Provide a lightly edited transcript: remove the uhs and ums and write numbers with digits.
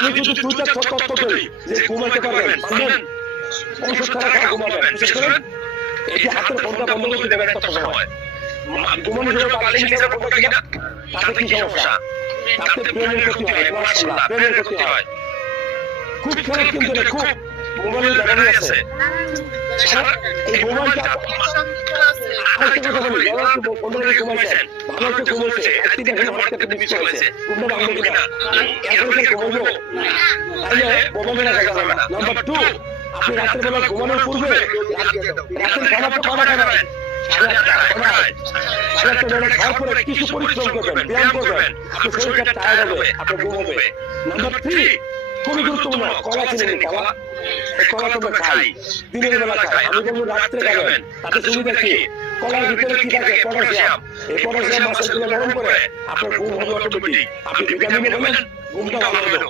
আমি যদি দুইটা তত্ত্ব দেই যে ঘুমাইতে পারবেন পারবেন ঔষধ ছাড়া ঘুমাবেন বিশেষ করে এই যে হাতের ফোনটা বন্ধ করে দেবেন একটা সময় ঘুমানোর জন্য বালিশ নিচে ফোনটা কিনা তাতে কি সমস্যা তাতে ব্রেনের ক্ষতি হয় মাশাআল্লাহ ব্রেনের ক্ষতি হয় খুব খারাপ কিন্তু খুব মোবাইলের ব্যাটারি আছে এই মোবাইলটা আরেকটা কথা বলি যারা বন্ধুরা ঘুমাইছেন ভালো তো ঘুমাইছে একদিন দেখেন হঠাৎ করে মিস হয়েছে তোমরা ভাববে কিনা এরপরে ঘুমাবো তাহলে মোবাইলে রাখা যাবে না নাম্বার 2 আপনি রাতের বেলা ঘুমানোর পূর্বে রাতের খাবারটা কখন খাবেন খাওয়ার পরে কিছু পরিশ্রম করবেন ব্যায়াম করবেন আপনার শরীরটা টায়ার্ড হবে আপনার ঘুম হবে নাম্বার 3 খুবই গুরুত্বপূর্ণ কলা চিনি কলা কলা তোমরা খাই দিনের বেলা খাই আমি বলবো রাত্রে খাবেন তাতে সুবিধা কি কলার ভিতরে কি থাকে পটাশিয়াম এই পটাশিয়াম মাসের নরম করে আপনার ঘুম হবে অটোমেটিক আপনি ভিটামিন নেবেন ঘুমটা ভালো হবে